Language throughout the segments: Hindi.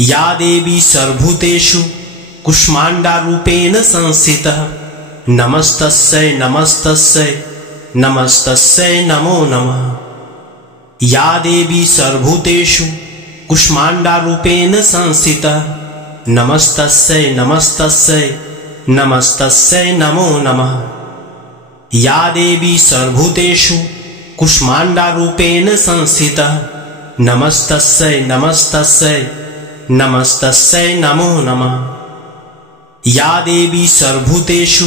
या देवी सर्वभूतेषु कुष्माण्डारूपेण संस्थितः नमस्तस्यै नमस्तस्यै नमस्तस्यै नमो नमः। या देवी सर्वभूतेषु कुष्माण्डारूपेण संस्थितः नमस्तस्यै नमस्तस्यै नमस्तस्यै नमो नमः। या देवी सर्वभूतेषु कुष्माण्डारूपेण संस्थितः नमस्तस्यै नमस्तस्यै नमस्तस्यै नमो नमः। या देवी सर्वभूतेषु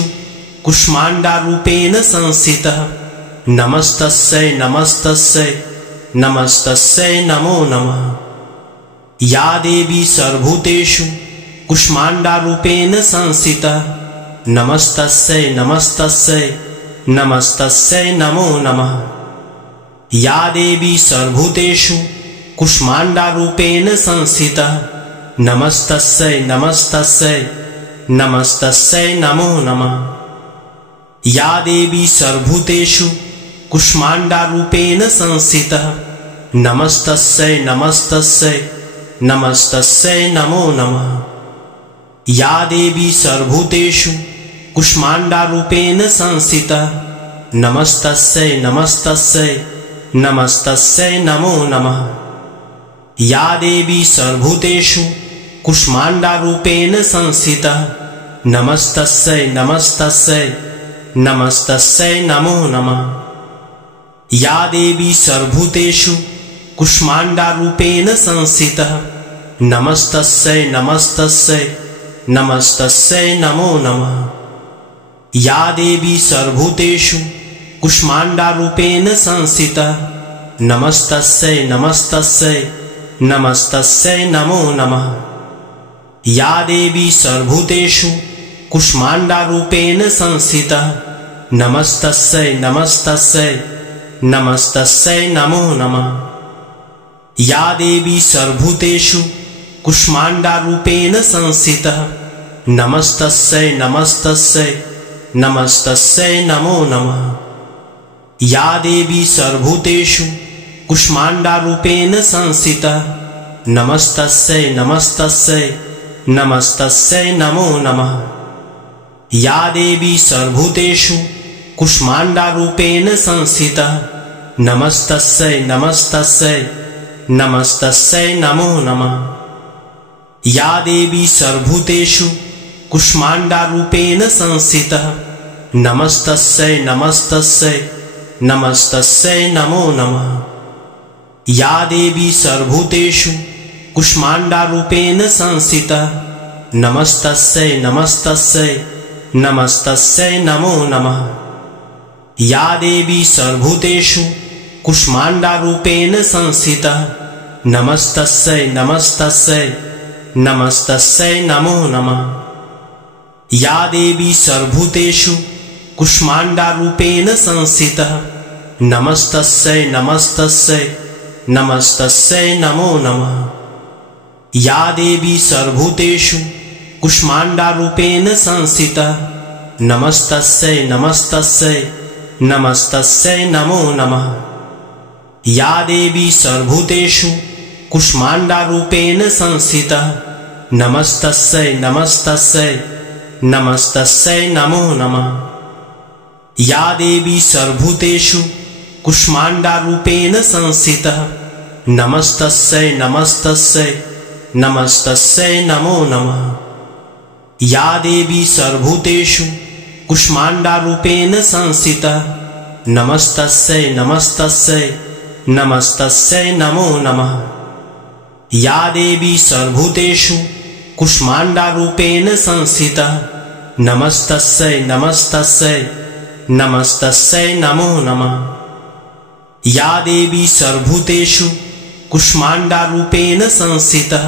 कुष्माण्डारूपेण संस्थितः नमस्तस्यै नमस्तस्यै नमस्तस्यै नमो नमः। या देवी सर्वभूतेषु कुष्माण्डारूपेण संस्थितः नमस्तस्यै नमस्तस्यै नमस्तस्यै नमो नमः। या देवी सर्वभूतेषु कुष्माण्डारूपेण संस्थितः नमस्तस्यै नमस्तस्यै नमस्तस्यै नमो नमः। या देवी सर्वभूतेषु कुष्माण्डारूपेण संस्थितः नमस्तस्यै नमस्तस्यै नमस्तस्यै नमो नमः। या देवी सर्वभूतेषु कुष्माण्डारूपेण संस्थितः नमस्तस्यै नमस्तस्यै नमस्तस्यै नमो नमः। या देवी सर्वभूतेषु कुष्माण्डारूपेण संस्थितः नमस्तस्यै नमस्तस्यै नमस्तस्यै नमो नमः। या देवी सर्वभूतेषु कुष्माण्डारूपेण संस्थितः नमस्तस्यै नमस्तस्यै नमस्तस्यै नमो नमः। या देवी सर्वभूतेषु कुष्माण्डारूपेण संस्थितः नमस्तस्यै नमस्तस्यै नमस्तस्यै नमो नमः। या देवी सर्वभूतेषु कुष्माण्डारूपेण संस्थितः नमस्तस्यै नमस्तस्यै नमस्तस्यै नमो नमः। या देवी सर्वभूतेषु कुष्माण्डारूपेण संस्थितः नमस्तस्यै नमस्तस्यै नमस्तस्यै नमो नमः। या देवी सर्वभूतेषु कुष्माण्डारूपेण संस्थितः नमस्तस्यै नमस्तस्यै नमस्तस्यै नमो नमः। या देवी सर्वभूतेषु कुष्माण्डारूपेण संस्थितः नमस्तस्यै नमस्तस्यै नमस्तस्यै नमो नमः। या देवी सर्वभूतेषु कुष्माण्डारूपेण संस्थितः नमस्तस्यै नमस्तस्यै नमस्तस्यै नमो नमः। या देवी सर्वभूतेषु कुष्माण्डारूपेण संस्थितः नमस्तस्यै नमस्तस्यै नमस्तस्यै नमो नमः। या देवी सर्वभूतेषु कुष्माण्डारूपेण संस्थितः नमस्तस्यै नमस्तस्यै नमस्तस्यै नमो नमः। या देवी सर्वभूतेषु कुष्माण्डारूपेण संस्थितः नमस्तस्यै नमस्तस्यै नमस्तस्यै नमो नमः। या देवी सर्वभूतेषु कुष्माण्डारूपेण संस्थितः नमस्तस्यै नमस्तस्यै नमस्तस्यै नमो नमः। या देवी सर्वभूतेषु कुष्माण्डारूपेण संस्थितः नमस्तस्यै नमस्तस्यै नमस्तस्यै नमो नमः। या देवी सर्वभूतेषु कुष्माण्डारूपेण संस्थितः नमस्तस्यै नमस्तस्यै नमस्तस्यै नमो नमः। या देवी सर्वभूतेषु कुष्माण्डारूपेण संस्थितः नमस्तस्यै नमस्तस्यै नमस्तस्यै नमो नमः। या देवी सर्वभूतेषु कुष्माण्डारूपेण संस्थितः नमस्तस्यै नमस्तस्यै नमस्तस्यै नमो नमः। या देवी सर्वभूतेषु कुष्माण्डारूपेण संस्थितः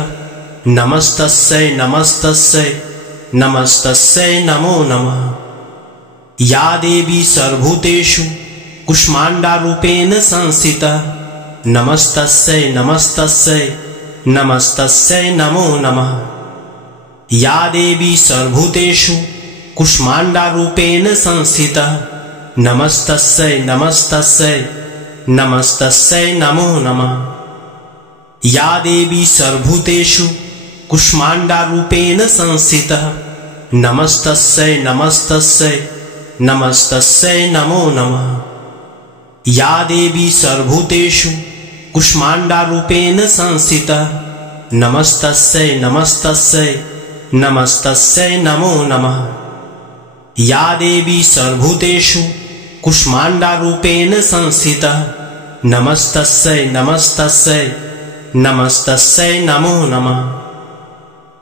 नमस्तस्यै नमस्तस्यै नमस्तस्यै नमो नमः। या देवी सर्वभूतेषु कुष्माण्डारूपेण संस्थितः नमस्तस्यै नमस्तस्यै नमस्तस्यै नमो नमः। या देवी सर्वभूतेषु कुष्माण्डारूपेण संस्थितः नमस्तस्यै नमस्तस्यै नमस्तस्यै नमो नमः। या देवी सर्वभूतेषु कुष्माण्डारूपेण संस्थितः नमस्तस्यै नमस्तस्यै नमस्तस्यै नमो नमः। या देवी सर्वभूतेषु कुष्माण्डारूपेण संस्थितः नमस्तस्यै नमस्तस्यै नमस्तस्यै नमो नमः। या देवी सर्वभूतेषु कुष्माण्डारूपेण संस्थितः नमस्तस्यै नमस्तस्यै नमस्तस्यै नमो नमः।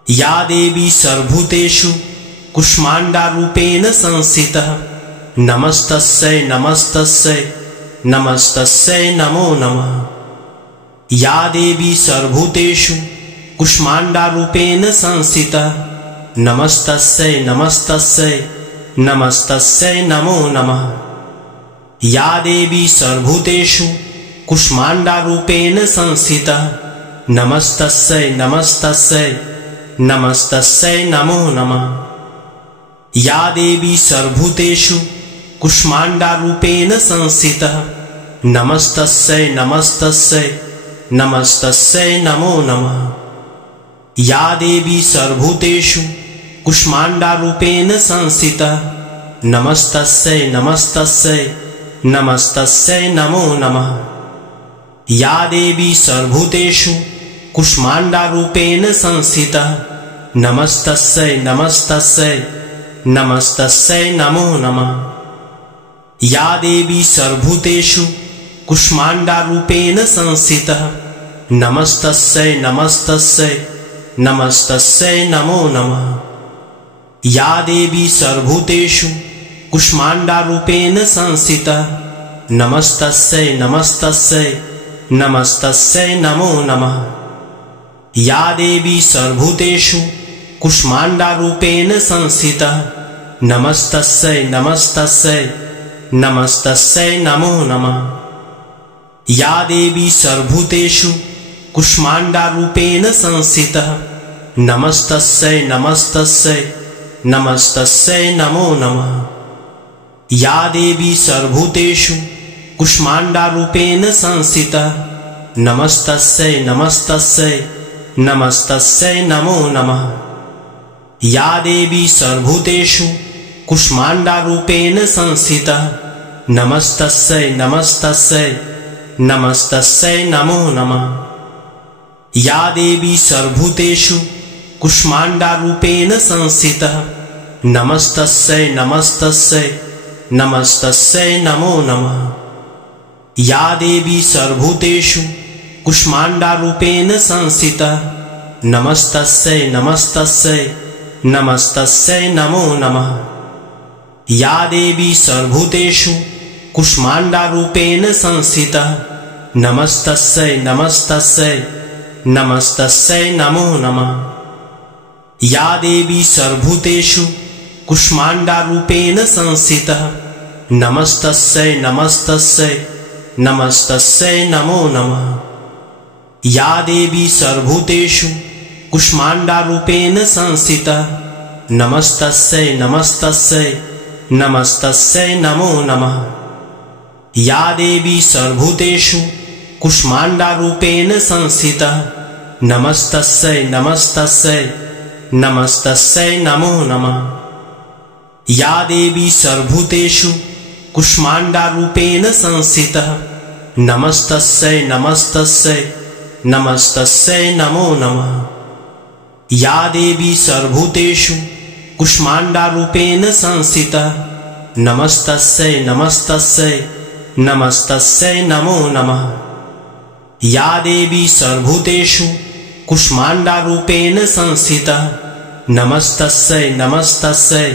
या देवी सर्वभूतेषु कुष्माण्डारूपेण संस्थितः नमस्तस्यै नमस्तस्यै नमस्तस्यै नमो नमः। या देवी सर्वभूतेषु कुष्माण्डारूपेण संस्थितः नमस्तस्यै नमस्तस्यै नमस्तस्यै नमो नमः। या देवी सर्वभूतेषु कुष्माण्डारूपेण संस्थितः नमस्तस्यै नमस्तस्यै नमस्तस्यै नमो नमः। या देवी सर्वभूतेषु कुष्माण्डारूपेण संस्थितः नमस्तस्यै नमस्तस्यै नमस्तस्यै नमो नमः। या देवी सर्वभूतेषु कुष्माण्डारूपेण संस्थितः नमस्तस्यै नमस्तस्यै नमस्तस्यै नमो नमः। या देवी सर्वभूतेषु कुष्माण्डारूपेण संस्थितः नमस्तस्यै नमस्तस्यै नमस्तस्यै नमो नमः। या देवी सर्वभूतेषु कुष्माण्डारूपेण संस्थितः नमस्तस्यै नमस्तस्यै नमस्तस्यै नमो नमः। या देवी सर्वभूतेषु कुष्माण्डारूपेण संस्थितः नमस्तस्यै नमस्तस्यै नमस्तस्यै नमो नमः। या देवी सर्वभूतेषु कुष्माण्डारूपेण संस्थितः नमस्तस्यै नमस्तस्यै नमस्तस्यै नमो नमः। या देवी सर्वभूतेषु कुष्माण्डारूपेण संस्थितः नमस्तस्यै नमस्तस्यै नमस्तस्यै नमो नमः। या देवी सर्वभूतेषु कुष्माण्डारूपेण संस्थितः नमस्तस्यै नमस्तस्यै नमस्तस्यै नमो नमः। या देवी सर्वभूतेषु कुष्माण्डारूपेण संस्थितः नमस्तस्यै नमस्तस्यै नमस्तस्यै नमो नमः। या देवी सर्वभूतेषु कुष्माण्डारूपेण संस्थितः नमस्तस्यै नमस्तस्यै नमस्तस्यै नमो नमः। या देवी सर्वभूतेषु कुष्माण्डारूपेण संस्थितः नमस्तस्यै नमस्तस्यै नमस्तस्यै नमो नमः। या देवी सर्वभूतेषु कुष्माण्डारूपेण संस्थितः नमस्तस्यै नमस्तस्यै नमस्तस्यै नमो नमः। या देवी सर्वभूतेषु कुष्माण्डारूपेण संस्थितः नमस्तस्यै नमस्तस्यै नमस्तस्यै नमो नमः। या देवी सर्वभूतेषु कुष्माण्डारूपेण संस्थितः नमस्तस्यै नमस्तस्यै नमस्तस्यै नमो नमः। या देवी सर्वभूतेषु कुष्माण्डारूपेण संस्थितः नमस्तस्यै नमस्तस्यै नमस्तस्यै नमो नमः। या देवी सर्वभूतेषु कुष्माण्डारूपेण संस्थितः नमस्तस्यै नमस्तस्यै नमस्तस्यै नमो नमः। या देवी सर्वभूतेषु कुष्माण्डारूपेण संस्थितः नमस्तस्यै नमस्तस्यै नमस्तस्यै नमो नमः। या देवी सर्वभूतेषु कुष्माण्डारूपेण संस्थितः नमस्तस्यै नमस्तस्यै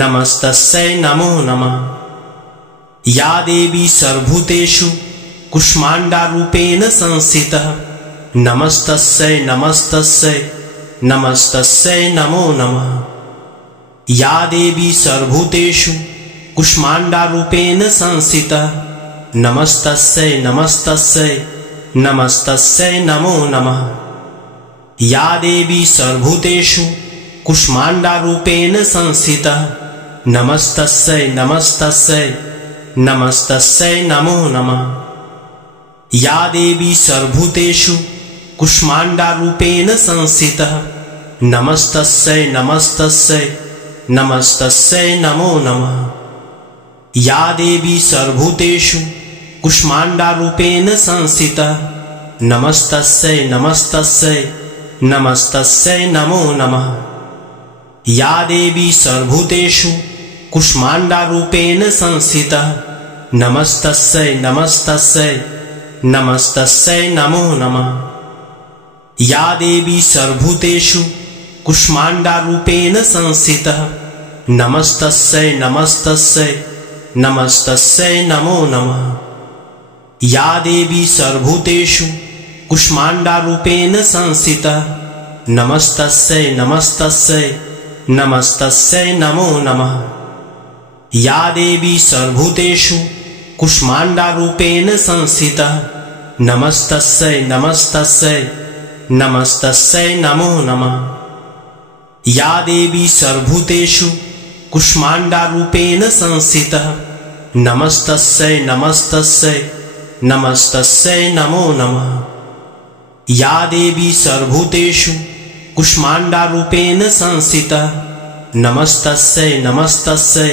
नमस्तस्यै नमो नमः। या देवी सर्वभूतेषु कुष्माण्डारूपेण संस्थितः नमस्तस्यै नमस्तस्यै नमस्तस्यै नमो नमः। या देवी सर्वभूतेषु कुष्माण्डारूपेण संस्थितः नमस्तस्यै नमस्तस्यै नमस्तस्यै नमो नमः। या देवी सर्वभूतेषु कुष्माण्डारूपेण संस्थितः नमस्तस्यै नमस्तस्यै नमस्तस्यै नमो नमः। या देवी सर्वभूतेषु कुष्माण्डारूपेण संस्थितः नमस्तस्यै नमस्तस्यै नमस्तस्यै नमो नमः। या देवी सर्वभूतेषु कुष्माण्डारूपेण संस्थिता नमस्तस्यै नमस्तस्यै नमस्तस्यै नमो नमः। या देवी सर्वभूतेषु कुष्माण्डारूपेण संस्थिता नमस्तस्यै नमस्तस्यै नमस्तस्यै नमो नमः। या देवी सर्वभूतेषु कुष्माण्डारूपेण संस्थिता नमस्तस्यै नमस्तस्यै नमस्तस्यै नमो नमः। या देवी सर्वभूतेषु कुष्माण्डारूपेण संस्थिता नमस्तस्यै नमस्तस्यै नमस्तस्यै नमो नमः। या देवी सर्वभूतेषु कुष्माण्डारूपेण संस्थिता नमस्तस्यै नमस्तस्यै नमस्तस्यै नमो नमः। या देवी सर्वभूतेषु कुष्माण्डारूपेण संस्थिता नमस्तस्यै नमस्तस्यै नमस्तस्यै नमो नमः। या देवी सर्वभूतेषु कुष्माण्डारूपेण संस्थिता नमस्तस्यै नमस्तस्यै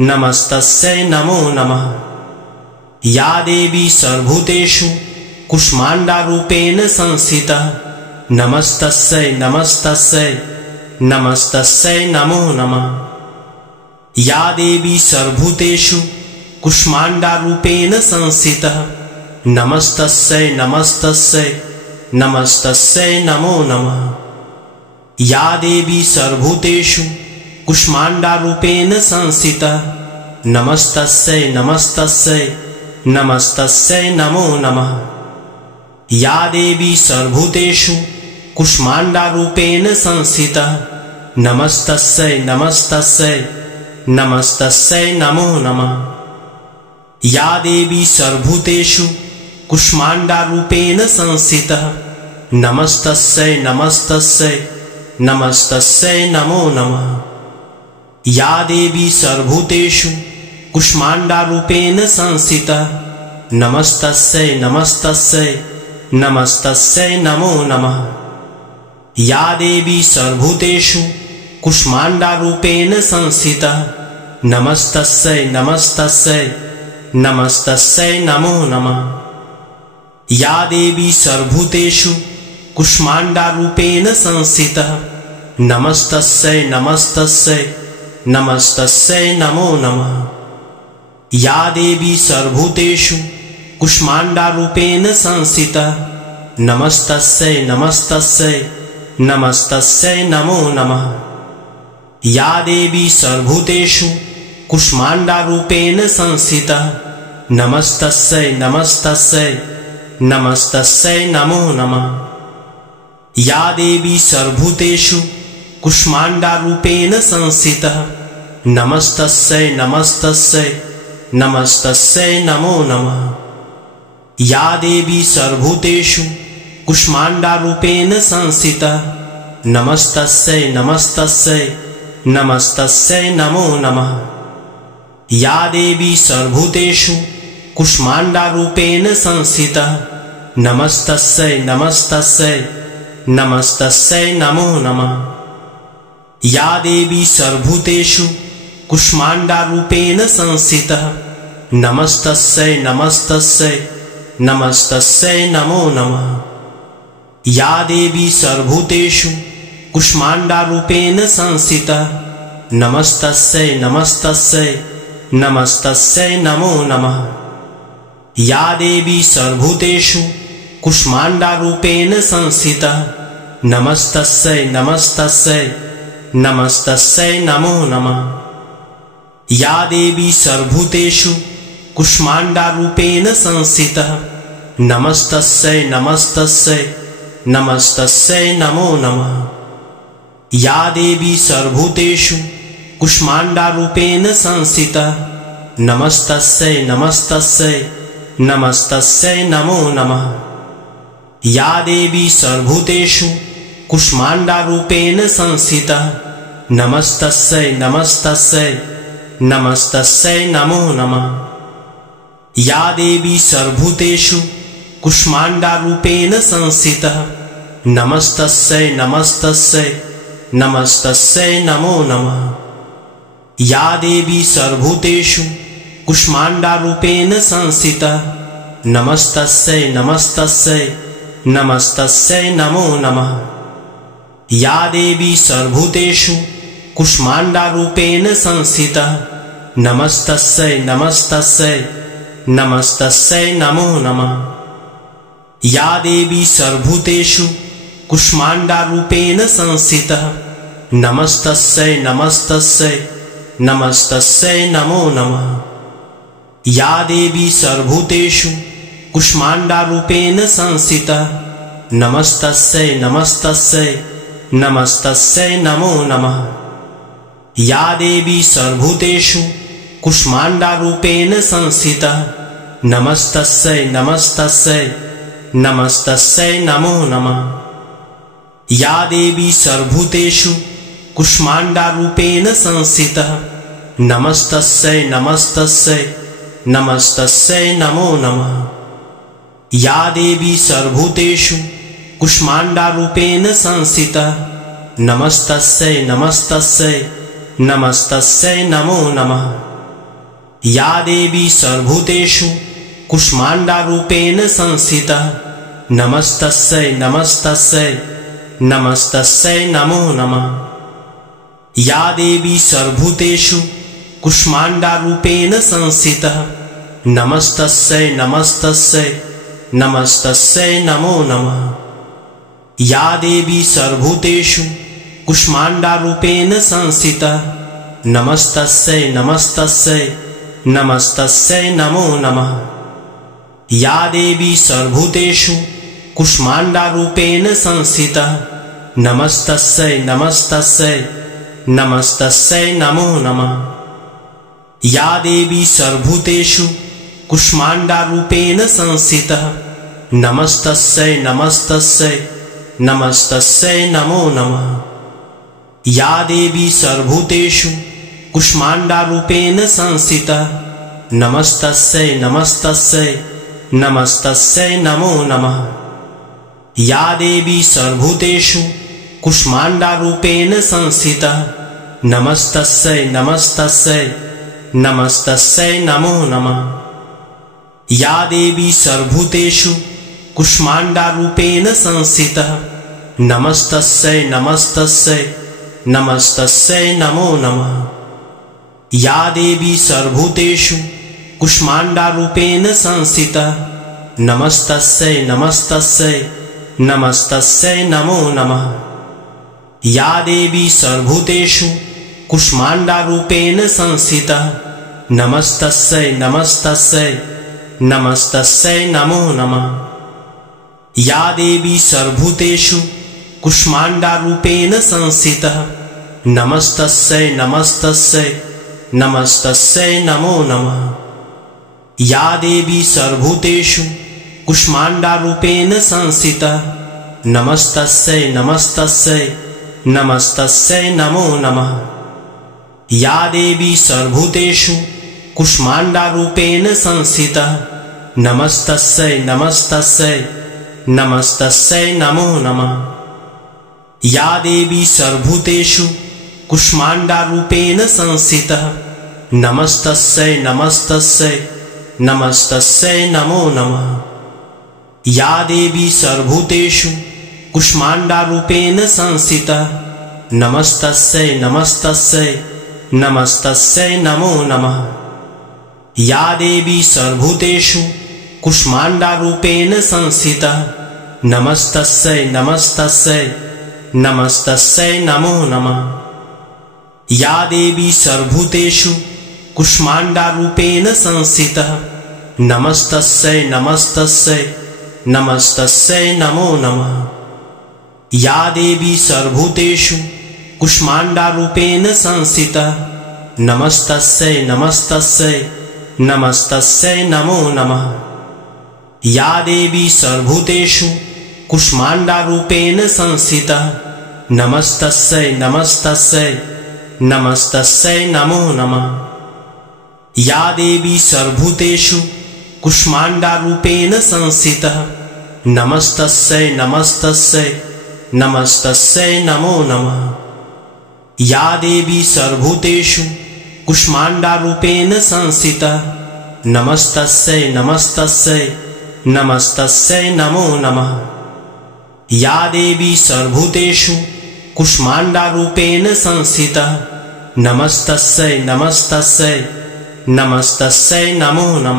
नमस्तस्यै नमो नमः। या देवी सर्वभूतेषु कुष्माण्डारूपेण संस्थिता नमस्तस्यै नमस्तस्यै नमस्तस्यै नमो नमः। या देवी सर्वभूतेषु कुष्माण्डारूपेण संस्थिता नमस्तस्यै नमस्तस्यै नमस्तस्यै नमो नमः। या देवी सर्वभूतेषु कुष्माण्डारूपेण संस्थिता नमस्तस्यै नमस्तस्यै नमस्तस्यै नमो नमः। या देवी सर्वभूतेषु कुष्माण्डारूपेण संस्थिता नमस्तस्यै नमस्तस्यै नमस्तस्यै नमो नमः। या देवी सर्वभूतेषु कुष्माण्डारूपेण संस्थिता नमस्तस्यै नमस्तस्यै नमस्तस्यै नमो नमः। या देवी सर्वभूतेषु कुष्माण्डारूपेण संस्थिता नमस्तस्यै नमस्तस्यै नमस्तस्यै नमो नमः। या देवी सर्वभूतेषु कुष्माण्डारूपेण संस्थिता नमस्तस्यै नमस्तस्यै नमस्तस्यै नमो नमः। या देवी सर्वभूतेषु कुष्माण्डारूपेण संस्थिता नमस्तस्यै नमस्तस्यै नमस्तस्यै नमो नमः। या देवी सर्वभूतेषु कुष्माण्डारूपेण संस्थिता नमस्तस्यै नमस्तस्यै नमस्तस्यै नमो नमः। या देवी सर्वभूतेषु कुष्माण्डारूपेण संस्थिता नमस्तस्यै नमस्तस्यै नमस्तस्यै नमो नमः। या देवी सर्वभूतेषु कुष्माण्डारूपेण संस्थिता नमस्तस्यै नमस्तस्यै नमस्तस्यै नमो नमः। या देवी सर्वभूतेषु कुष्माण्डारूपेण संस्थिता नमस्तस्यै नमस्तस्यै नमस्तस्यै नमो नमः। या देवी सर्वभूतेषु कुष्माण्डारूपेण संस्थिता नमस्तस्यै नमस्तस्यै नमस्तस्यै नमो नमः। या देवी सर्वभूतेषु कुष्माण्डारूपेण संस्थिता नमस्तस्यै नमस्तस्यै नमस्तस्यै नमो नमः। या देवी सर्वभूतेषु कुष्माण्डारूपेण संस्थिता नमस्तस्यै नमस्तस्यै नमस्तस्यै नमो नमः। या देवी सर्वभूतेषु कुष्माण्डारूपेण संस्थिता नमस्तस्यै नमस्तस्यै नमस्तस्यै नमो नमः। या देवी सर्वभूतेषु कुष्माण्डारूपेण संस्थिता नमस्तस्यै नमस्तस्यै नमस्तस्यै नमो नमः। या देवी सर्वभूतेषु कुष्माण्डारूपेण संस्थिता नमस्तस्यै नमस्तस्यै नमस्तस्यै नमो नमः। या देवी सर्वभूतेषु कुष्माण्डारूपेण संस्थिता नमस्तस्यै नमस्तस्यै नमस्तस्यै नमो नमः। या देवी सर्वभूतेषु कुष्माण्डारूपेण संस्थितः नमस्तस्यै नमस्तस्यै नमस्तस्यै नमो नमः। या देवी सर्वभूतेषु कुष्माण्डारूपेण संस्थिता नमस्तस्यै नमस्तस्यै नमस्तस्यै नमो नमः। या देवी सर्वभूतेषु कुष्माण्डारूपेण संस्थिता नमस्तस्यै नमस्तस्यै नमस्तस्यै नमो नमः। या देवी सर्वभूतेषु कुष्माण्डारूपेण संस्थिता नमस्तस्यै नमस्तस्यै नमस्तस्यै नमो नमः। या देवी सर्वभूतेषु कुष्माण्डारूपेण संस्थिता नमस्तस्यै नमस्तस्यै नमस्तस्यै नमो नमः। या देवी सर्वभूतेषु कुष्माण्डारूपेण संस्थिता नमस्तस्यै नमस्तस्यै नमस्तस्यै नमो नमः। या देवी सर्वभूतेषु कुष्माण्डारूपेण संस्थिता नमस्तस्यै नमस्तस्यै नमस्तस्यै नमो नमः। या देवी सर्वभूतेषु कुष्माण्डारूपेण संस्थिता नमस्तस्यै नमस्तस्यै नमस्तस्यै नमो नमः। या देवी सर्वभूतेषु कुष्माण्डारूपेण संस्थिता नमस्तस्यै नमस्तस्यै नमस्तस्यै नमो नमः। या देवी सर्वभूतेषु कुष्माण्डारूपेण संस्थिता नमस्तस्यै नमस्तस्यै नमस्तस्यै नमो नमः। या देवी सर्वभूतेषु कुष्माण्डारूपेण संस्थिता नमस्तस्यै नमस्तस्यै नमस्तस्यै नमो नमः। या देवी सर्वभूतेषु कुष्माण्डारूपेण संस्थिता नमस्तस्यै नमस्तस्यै नमस्तस्यै नमो नमः। या देवी सर्वभूतेषु कुष्माण्डारूपेण संस्थिता नमस्तस्यै नमस्तस्यै नमस्तस्यै नमो नमः। या देवी सर्वभूतेषु कुष्माण्डारूपेण संस्थिता नमस्तस्यै नमस्तस्यै नमस्तस्यै नमो नमः। या देवी सर्वभूतेषु कुष्माण्डारूपेण संस्थिता नमस्तस्यै नमस्तस्यै नमस्तस्यै नमो नमः। या देवी सर्वभूतेषु कुष्माण्डारूपेण संस्थिता नमस्तस्यै नमस्तस्यै नमस्तस्यै नमो नमः। या देवी सर्वभूतेषु कुष्माण्डारूपेण संस्थिता नमस्तस्यै नमस्तस्यै नमस्तस्यै नमो नमः। या देवी सर्वभूतेषु कुष्माण्डारूपेण संस्थिता नमस्तस्यै नमस्तस्यै नमस्तस्यै नमो नमः। या देवी सर्वभूतेषु कुष्माण्डारूपेण संस्थिता नमस्तस्यै नमस्तस्यै नमस्तस्यै नमो नमः। या देवी सर्वभूतेषु कुष्माण्डारूपेण संस्थिता नमस्तस्यै नमस्तस्यै नमस्तस्यै नमो नमः। या देवी सर्वभूतेषु कुष्माण्डारूपेण संस्थिता नमस्तस्यै नमस्तस्यै नमस्तस्यै नमो नमः। या देवी सर्वभूतेषु कुष्माण्डारूपेण संस्थिता नमस्तस्यै नमस्तस्यै नमस्तस्यै नमो नमः। या देवी सर्वभूतेषु कुष्माण्डारूपेण संस्थिता नमस्तस्यै नमस्तस्यै नमस्तस्यै नमो नमः। या देवी सर्वभूतेषु कुष्माण्डारूपेण संस्थिता नमस्तस्यै नमस्तस्यै नमस्तस्यै नमो नमः। या देवी सर्वभूतेषु कुष्माण्डारूपेण संस्थिता नमस्तस्यै नमस्तस्यै नमस्तस्यै नमो नमः। या देवी सर्वभूतेषु कुष्माण्डारूपेण संस्थिता नमस्तस्यै नमस्तस्यै नमस्तस्यै नमो नमः। या देवी सर्वभूतेषु कुष्माण्डारूपेण संस्थिता नमस्तस्यै नमस्तस्यै नमस्तस्यै नमो नमः। या देवी सर्वभूतेषु कुष्माण्डारूपेण संस्थितः नमस्तस्यै नमस्तस्यै नमस्तस्यै नमो नमः। या देवी सर्वभूतेषु कुष्माण्डारूपेण संस्थितः नमस्तस्यै नमस्तस्यै नमस्तस्यै नमो नमः। या देवी सर्वभूतेषु कुष्माण्डारूपेण संस्थितः नमस्तस्यै नमस्तस्यै नमस्तस्यै नमो नमः।